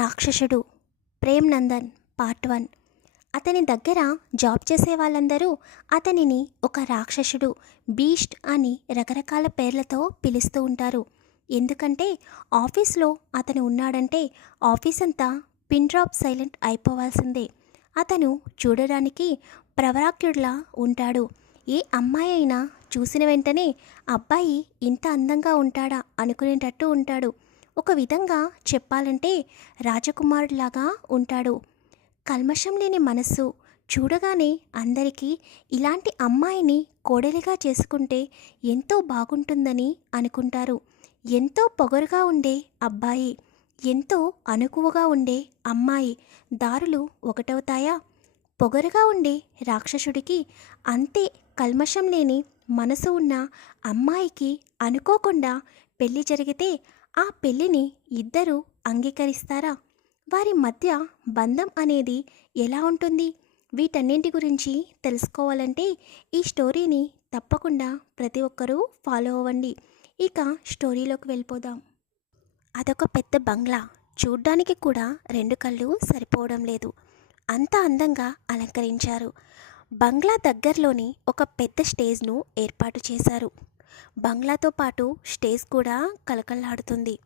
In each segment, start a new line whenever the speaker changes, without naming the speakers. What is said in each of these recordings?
రాక్షసుడు. Prem Nandan part one. అతని దగ్గర జాబ్ చేసే వాళ్ళందరూ అతనిని ఒక రాక్షసుడు బీస్ట్ అని రకరకాల పేర్లతో పిలుస్తూ ఉంటారు. ఎందుకంటే ఆఫీస్లో అతను ఉన్నాడంటే ఆఫీస్ అంతా పిన్ డ్రాప్ సైలెంట్ అయిపోవాల్సిందే. అతను చూడడానికి ప్రవరాక్యుడిలా ఉంటాడు. ఏ అమ్మాయి అయినా చూసిన వెంటనే అబ్బాయి ఇంత అందంగా ఉంటాడా అనుకునేటట్టు ఉంటాడు. ఒక విధంగా చెప్పాలంటే రాజకుమారుడిలాగా ఉంటాడు. కల్మషం లేని మనస్సు చూడగానే అందరికీ ఇలాంటి అమ్మాయిని కోడలిగా చేసుకుంటే ఎంతో బాగుంటుందని అనుకుంటారు. ఎంతో పొగరుగా ఉండే అబ్బాయి ఎంతో అనుకువగా ఉండే అమ్మాయి దారులు ఒకటవుతాయా? పొగరుగా ఉండే రాక్షసుడికి అంతే కల్మషం లేని మనసు ఉన్న అమ్మాయికి అనుకోకుండా పెళ్ళి జరిగితే ఆ పెళ్ళిని ఇద్దరూ అంగీకరిస్తారా? వారి మధ్య బంధం అనేది ఎలా ఉంటుంది? వీటన్నింటి గురించి తెలుసుకోవాలంటే ఈ స్టోరీని తప్పకుండా ప్రతి ఒక్కరూ ఫాలో అవ్వండి. ఇక స్టోరీలోకి వెళ్ళిపోదాం. అదొక పెద్ద బంగ్లా. చూడ్డానికి కూడా రెండు కళ్ళు సరిపోవడం లేదు. అంత అందంగా అలంకరించారు. బంగ్లా దగ్గరలోని ఒక పెద్ద స్టేజ్ను ఏర్పాటు చేశారు. బంగ్లాతో పాటు స్టేజ్ కూడా కలకల్లాడుతుంది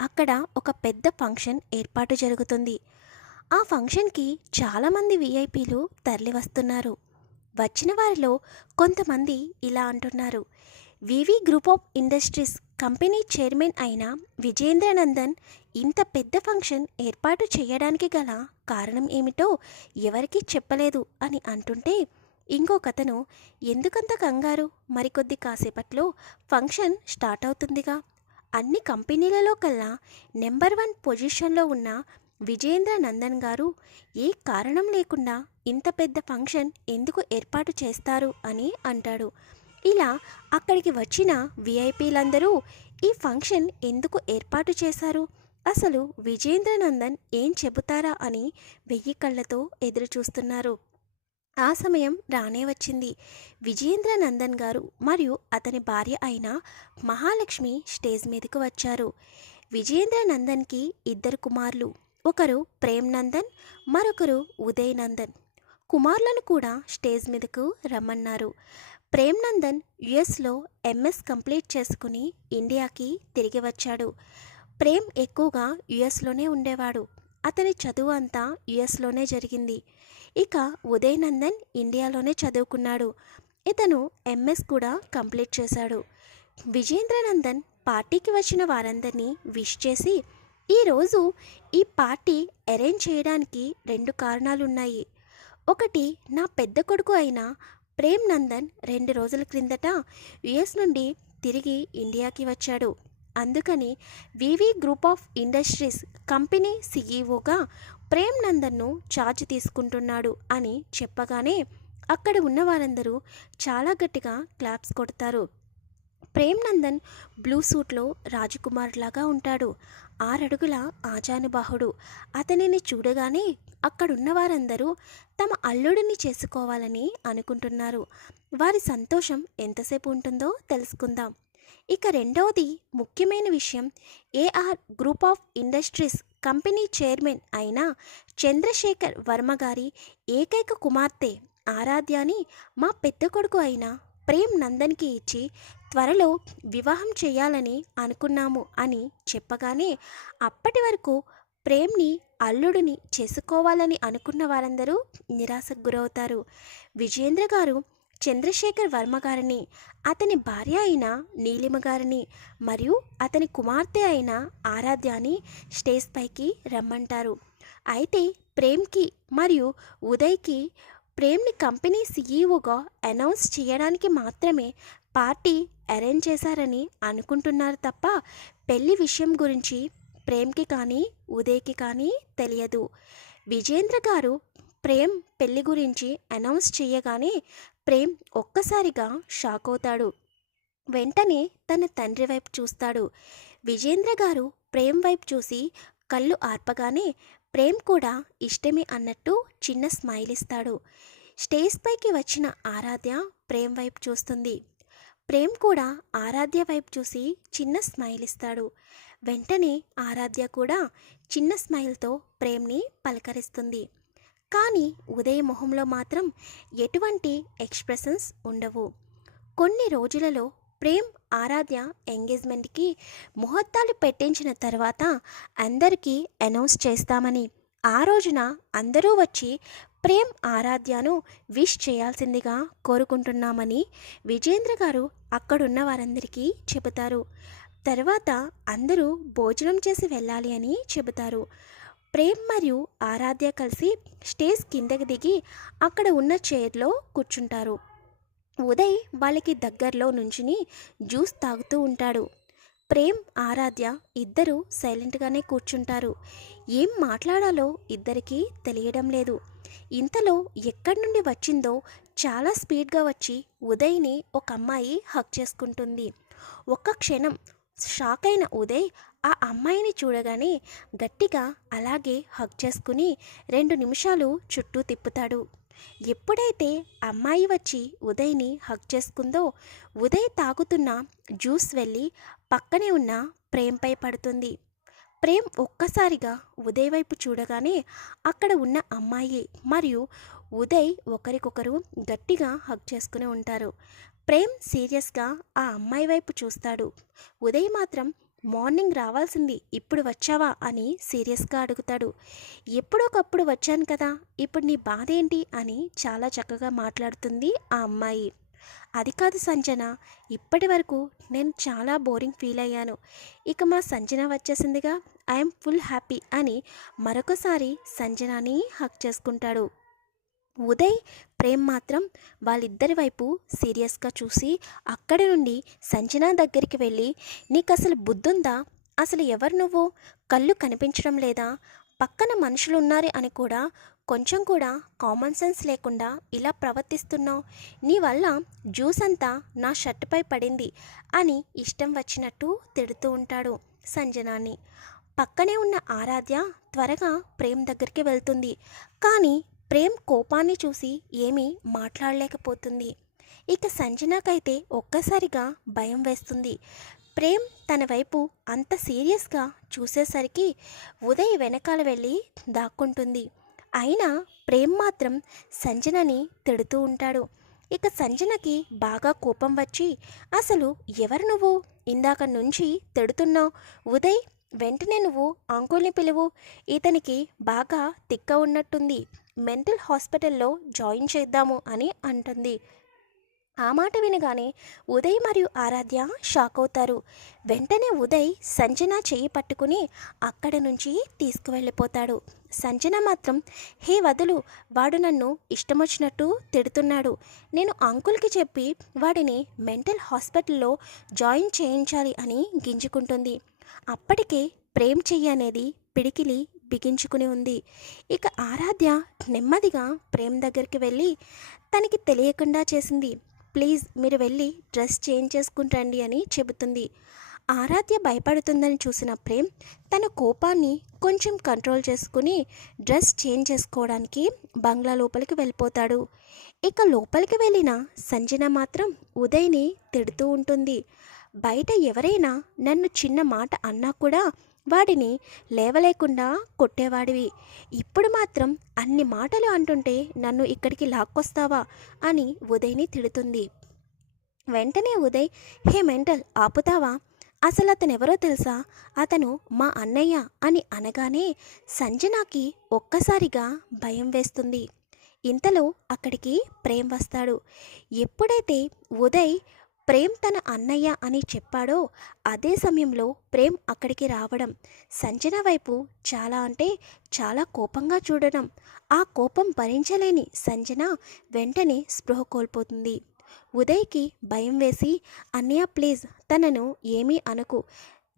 అక్కడ ఒక పెద్ద ఫంక్షన్ ఏర్పాటు జరుగుతుంది. ఆ ఫంక్షన్కి చాలామంది విఐపీలు తరలి వస్తున్నారు వచ్చిన వారిలో కొంతమంది ఇలా అంటున్నారు. V V group of industries company chairman అయిన విజేంద్రనందన్ ఇంత పెద్ద ఫంక్షన్ ఏర్పాటు చేయడానికి గల కారణం ఏమిటో ఎవరికీ చెప్పలేదు అని అంటుంటే ఇంకొకతను ఎందుకంత కంగారు? మరికొద్ది కాసేపట్లో ఫంక్షన్ స్టార్ట్ అవుతుందిగా. అన్ని కంపెనీలలో కల్లా నెంబర్ వన్ పొజిషన్లో ఉన్న విజేంద్ర నందన్ గారు ఏ కారణం లేకుండా ఇంత పెద్ద ఫంక్షన్ ఎందుకు ఏర్పాటు చేస్తారు అని అంటాడు. ఇలా అక్కడికి వచ్చిన విఐపీలందరూ ఈ ఫంక్షన్ ఎందుకు ఏర్పాటు చేశారు? అసలు విజేంద్ర నందన్ ఏం చెబుతారా అని వెయ్యి కళ్ళతో ఎదురు చూస్తున్నారు ఆ సమయం రానే వచ్చింది. విజేంద్ర నందన్ గారు మరియు అతని భార్య అయిన మహాలక్ష్మి స్టేజ్ మీదకు వచ్చారు. విజేంద్ర నందన్కి ఇద్దరు కుమారులు. ఒకరు ప్రేమ్ నందన్ మరొకరు ఉదయ్ నందన్. కుమారులను కూడా స్టేజ్ మీదకు రమ్మన్నారు. ప్రేమ్ నందన్ యుఎస్లో ఎంఎస్ కంప్లీట్ చేసుకుని ఇండియాకి తిరిగి వచ్చాడు. ప్రేమ్ ఎక్కువగా యుఎస్లోనే ఉండేవాడు. అతని చదువు అంతా యుఎస్లోనే జరిగింది. ఇక ఉదయ్ నందన్ ఇండియాలోనే చదువుకున్నాడు. ఇతను ఎంఎస్ కూడా కంప్లీట్ చేశాడు. విజేంద్రనందన్ పార్టీకి వచ్చిన వారందరినీ విష్ చేసి ఈరోజు ఈ పార్టీ అరేంజ్ చేయడానికి రెండు కారణాలున్నాయి. ఒకటి నా పెద్ద కొడుకు అయిన ప్రేమ్ నందన్ రెండు రోజుల క్రిందట యుఎస్ నుండి తిరిగి ఇండియాకి వచ్చాడు. అందుకని VV group of industries company సీఈఓగా Prem నందన్ను ఛార్జ్ తీసుకుంటున్నాడు అని చెప్పగానే అక్కడ ఉన్న వారందరూ చాలా గట్టిగా క్లాప్స్ కొడతారు. ప్రేమ్ నందన్ బ్లూ సూట్లో రాజకుమారులాగా ఉంటాడు. ఆరడుగుల ఆజానుబాహుడు. అతనిని చూడగానే అక్కడున్న వారందరూ తమ అల్లుడిని చేసుకోవాలని అనుకుంటున్నారు. వారి సంతోషం ఎంతసేపు ఉంటుందో తెలుసుకుందాం. ఇక రెండవది ముఖ్యమైన విషయం. A R group of industries company chairman అయిన చంద్రశేఖర్ వర్మ గారి ఏకైక కుమార్తె ఆరాధ్యాని మా పెద్ద కొడుకు అయిన ప్రేమ్ నందన్కి ఇచ్చి త్వరలో వివాహం చేయాలని అనుకున్నాము అని చెప్పగానే అప్పటి వరకు ప్రేమ్ని అల్లుడిని చేసుకోవాలని అనుకున్న వారందరూ నిరాశకు గురవుతారు. విజేంద్ర గారు చంద్రశేఖర్ వర్మ గారిని అతని భార్య అయిన నీలిమ గారిని మరియు అతని కుమార్తె అయిన ఆరాధ్యాని స్టేజ్ పైకి రమ్మంటారు. అయితే ప్రేమ్కి మరియు ఉదయ్కి ప్రేమ్ని కంపెనీ సీఈఓగా అనౌన్స్ చేయడానికి మాత్రమే పార్టీ అరేంజ్ చేశారని అనుకుంటున్నారు తప్ప పెళ్ళి విషయం గురించి ప్రేమ్కి కానీ ఉదయ్కి కానీ తెలియదు. విజేంద్ర గారు ప్రేమ్ పెళ్ళి గురించి అనౌన్స్ చేయగానే ప్రేమ్ ఒక్కసారిగా షాక్ అవుతాడు వెంటనే తన తండ్రి వైపు చూస్తాడు. విజేంద్ర గారు ప్రేమ్ వైపు చూసి కళ్ళు ఆర్పగానే ప్రేమ్ కూడా ఇష్టమే అన్నట్టు చిన్న స్మైల్ ఇస్తాడు. స్టేజ్ పైకి వచ్చిన ఆరాధ్య ప్రేమ్ వైపు చూస్తుంది. ప్రేమ్ కూడా ఆరాధ్య వైపు చూసి చిన్న స్మైల్ ఇస్తాడు. వెంటనే ఆరాధ్య కూడా చిన్న స్మైల్తో ప్రేమ్ని పలకరిస్తుంది. కానీ ఉదయ మొహంలో మాత్రం ఎటువంటి ఎక్స్ప్రెషన్స్ ఉండవు. కొన్ని రోజులలో ప్రేమ్ ఆరాధ్య ఎంగేజ్మెంట్కి ముహూర్తాలు పెట్టించిన తర్వాత అందరికీ అనౌన్స్ చేస్తామని ఆ రోజున అందరూ వచ్చి ప్రేమ్ ఆరాధ్యను విష్ చేయాల్సిందిగా కోరుకుంటున్నామని విజేంద్ర గారు అక్కడున్న వారందరికీ చెబుతారు. తర్వాత అందరూ భోజనం చేసి వెళ్ళాలి అని చెబుతారు. ప్రేమ్ మరియు ఆరాధ్య కలిసి స్టేజ్ కిందకి దిగి అక్కడ ఉన్న చైర్లో కూర్చుంటారు. ఉదయ్ వాళ్ళకి దగ్గరలో నుంచుని జ్యూస్ తాగుతూ ఉంటాడు. ప్రేమ్ ఆరాధ్య ఇద్దరూ సైలెంట్గానే కూర్చుంటారు. ఏం మాట్లాడాలో ఇద్దరికీ తెలియడం లేదు. ఇంతలో ఎక్కడి నుండి వచ్చిందో చాలా స్పీడ్గా వచ్చి ఉదయ్ని ఒక అమ్మాయి హక్ చేసుకుంటుంది. ఒక్క క్షణం షాక్ అయిన ఉదయ్ ఆ అమ్మాయిని చూడగానే గట్టిగా అలాగే హక్ చేసుకుని రెండు నిమిషాలు చుట్టూ తిప్పుతాడు. ఎప్పుడైతే అమ్మాయి వచ్చి ఉదయ్ని హక్ చేసుకుందో ఉదయ్ తాగుతున్న జ్యూస్ వెళ్ళి పక్కనే ఉన్న ప్రేమ్పై పడుతుంది. ప్రేమ్ ఒక్కసారిగా ఉదయ్ వైపు చూడగానే అక్కడ ఉన్న అమ్మాయి మరియు ఉదయ్ ఒకరికొకరు గట్టిగా హక్ చేసుకుని ఉంటారు. ప్రేమ్ సీరియస్గా ఆ అమ్మాయి వైపు చూస్తాడు. ఉదయ్ మాత్రం మార్నింగ్ రావాల్సింది ఇప్పుడు వచ్చావా అని సీరియస్గా అడుగుతాడు. ఎప్పుడొకప్పుడు వచ్చాను కదా ఇప్పుడు నీ బాధ ఏంటి అని చాలా చక్కగా మాట్లాడుతుంది ఆ అమ్మాయి. అది కాదు సంజన ఇప్పటి వరకు నేను చాలా బోరింగ్ ఫీల్ అయ్యాను. ఇక మా సంజన వచ్చేసిందిగా ఐఎమ్ ఫుల్ హ్యాపీ అని మరొకసారి సంజనాని హక్ చేసుకుంటాడు. ఉదయ్ ప్రేమ్ మాత్రం వాళ్ళిద్దరి వైపు సీరియస్గా చూసి అక్కడి నుండి సంజన దగ్గరికి వెళ్ళి నీకు అసలు బుద్ధుందా? అసలు ఎవరు నువ్వు? కళ్ళు కనిపించడం లేదా? పక్కన మనుషులు ఉన్నారు అని కూడా కొంచెం కూడా కామన్ సెన్స్ లేకుండా ఇలా ప్రవర్తిస్తున్నావు? నీ వల్ల జ్యూస్ అంతా నా షర్టుపై పడింది అని ఇష్టం వచ్చినట్టు తిడుతూ ఉంటాడు సంజనాని. పక్కనే ఉన్న ఆరాధ్య త్వరగా ప్రేమ్ దగ్గరికి వెళ్తుంది. కానీ ప్రేమ్ కోపాన్ని చూసి ఏమీ మాట్లాడలేకపోతుంది. ఇక సంజనాకైతే ఒక్కసారిగా భయం వేస్తుంది. ప్రేమ్ తన వైపు అంత సీరియస్గా చూసేసరికి ఉదయ్ వెనకాల వెళ్ళి దాక్కుంటుంది. అయినా ప్రేమ్ మాత్రం సంజనని తిడుతూ ఉంటాడు. ఇక సంజనకి బాగా కోపం వచ్చి అసలు ఎవరు నువ్వు? ఇందాక నుంచి తిడుతున్నావు ఉదయ్? వెంటనే నువ్వు అంకుల్ని పిలువు. ఇతనికి బాగా తిక్క ఉన్నట్టుంది. మెంటల్ హాస్పిటల్లో జాయిన్ చేద్దాము అని అంటుంది. ఆ మాట వినగానే ఉదయ్ మరియు ఆరాధ్య షాక్ అవుతారు. వెంటనే ఉదయ్ సంజన చేయి పట్టుకుని అక్కడ నుంచి తీసుకువెళ్ళిపోతాడు. సంజన మాత్రం హే వదులు వాడు నన్ను ఇష్టమొచ్చినట్టు తిడుతున్నాడు. నేను అంకుల్కి చెప్పి వాడిని మెంటల్ హాస్పిటల్లో జాయిన్ చేయించాలి అని గింజుకుంటుంది. అప్పటికే ప్రేమ్ చెయ్యి అనేది పిడికిలి బిగించుకుని ఉంది. ఇక ఆరాధ్య నెమ్మదిగా ప్రేమ్ దగ్గరికి వెళ్ళి తనకి తెలియకుండా చేసింది. ప్లీజ్ మీరు వెళ్ళి డ్రెస్ చేంజ్ చేసుకుంటండి అని చెబుతుంది. ఆరాధ్య భయపడుతుందని చూసిన ప్రేమ్ తన కోపాన్ని కొంచెం కంట్రోల్ చేసుకుని డ్రెస్ చేంజ్ చేసుకోవడానికి బంగ్లా లోపలికి వెళ్ళిపోతాడు. ఇక లోపలికి వెళ్ళిన సంజన మాత్రం ఉదయ్ని తిడుతూ ఉంటుంది. బయట ఎవరైనా నన్ను చిన్న మాట అన్నా కూడా వాడిని లేవలేకుండా కొట్టేవాడివి. ఇప్పుడు మాత్రం అన్ని మాటలు అంటుంటే నన్ను ఇక్కడికి లాక్కొస్తావా అని ఉదయ్ని తిడుతుంది. వెంటనే ఉదయ్ హే మెంటల్ ఆపుతావా? అసలు అతను ఎవరో తెలుసా? అతను మా అన్నయ్య అని అనగానే సంజనాకి ఒక్కసారిగా భయం వేస్తుంది. ఇంతలో అక్కడికి ప్రేమ్ వస్తాడు. ఎప్పుడైతే ఉదయ్ ప్రేమ్ తన అన్నయ్య అని చెప్పాడో అదే సమయంలో ప్రేమ్ అక్కడికి రావడం. సంజన వైపు చాలా అంటే చాలా కోపంగా చూడడం. ఆ కోపం భరించలేని సంజన వెంటనే స్పృహ కోల్పోతుంది. ఉదయ్కి భయం వేసి అన్నయ్య ప్లీజ్ తనను ఏమీ అనకు.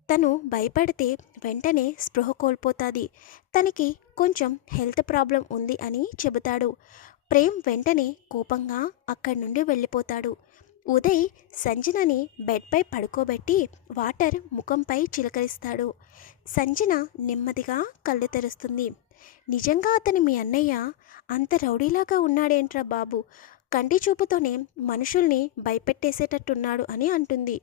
తను భయపడితే వెంటనే స్పృహ కోల్పోతుంది. తనకి కొంచెం హెల్త్ ప్రాబ్లం ఉంది అని చెబుతాడు. ప్రేమ్ వెంటనే కోపంగా అక్కడి నుండి వెళ్ళిపోతాడు. ఉదయ్ సంజనని బెడ్పై పడుకోబెట్టి వాటర్ ముఖంపై చిలకరిస్తాడు. సంజన నెమ్మదిగా కళ్ళు తెరుస్తుంది. నిజంగా అతని మీ అన్నయ్య అంత రౌడీలాగా ఉన్నాడేంట్రా బాబు? కంటి చూపుతోనే మనుషుల్ని భయపెట్టేసేటట్టున్నాడు అని అంటుంది.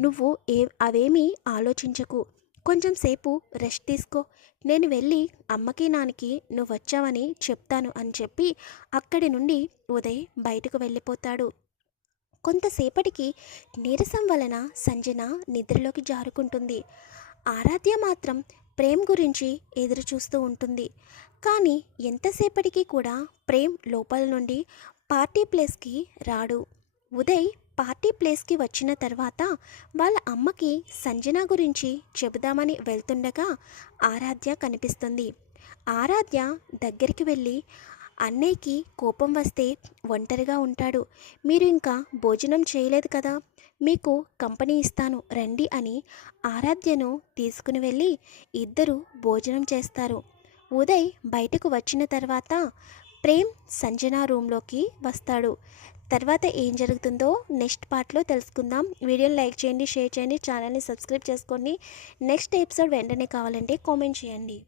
నువ్వు ఏ అవేమీ ఆలోచించకు. కొంచెం సేపు రెస్ట్ తీసుకో. నేను వెళ్ళి అమ్మకి నాన్నకి నువ్వు వచ్చావని చెప్తాను అని చెప్పి అక్కడి నుండి ఉదయ్ బయటకు వెళ్ళిపోతాడు. కొంతసేపటికి నీరసం వలన సంజన నిద్రలోకి జారుకుంటుంది. ఆరాధ్య మాత్రం ప్రేమ్ గురించి ఎదురు చూస్తూ ఉంటుంది. కానీ ఎంతసేపటికి కూడా ప్రేమ్ లోపల నుండి పార్టీ ప్లేస్కి రాడు. ఉదయ్ పార్టీ ప్లేస్కి వచ్చిన తర్వాత వాళ్ళ అమ్మకి సంజన గురించి చెబుదామని వెళ్తుండగా ఆరాధ్య కనిపిస్తుంది. ఆరాధ్య దగ్గరికి వెళ్ళి అన్నయ్యకి కోపం వస్తే ఒంటరిగా ఉంటాడు. మీరు ఇంకా భోజనం చేయలేదు కదా? మీకు కంపెనీ ఇస్తాను రండి అని ఆరాధ్యను తీసుకుని వెళ్ళి ఇద్దరు భోజనం చేస్తారు. ఉదయ్ బయటకు వచ్చిన తర్వాత ప్రేమ్ సంజన రూమ్లోకి వస్తాడు. తర్వాత ఏం జరుగుతుందో నెక్స్ట్ పార్ట్లో తెలుసుకుందాం. వీడియోని లైక్ చేయండి షేర్ చేయండి ఛానల్ని సబ్స్క్రైబ్ చేసుకోండి. నెక్స్ట్ ఎపిసోడ్ వెంటనే కావాలంటే కామెంట్ చేయండి.